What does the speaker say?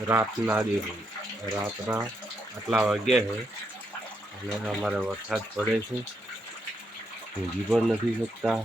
રાતના દિવસ રાતના આટલા વાગ્યા છે અને અમારે વરસાદ પડે છે. ઊંઘી પણ નથી શકતા.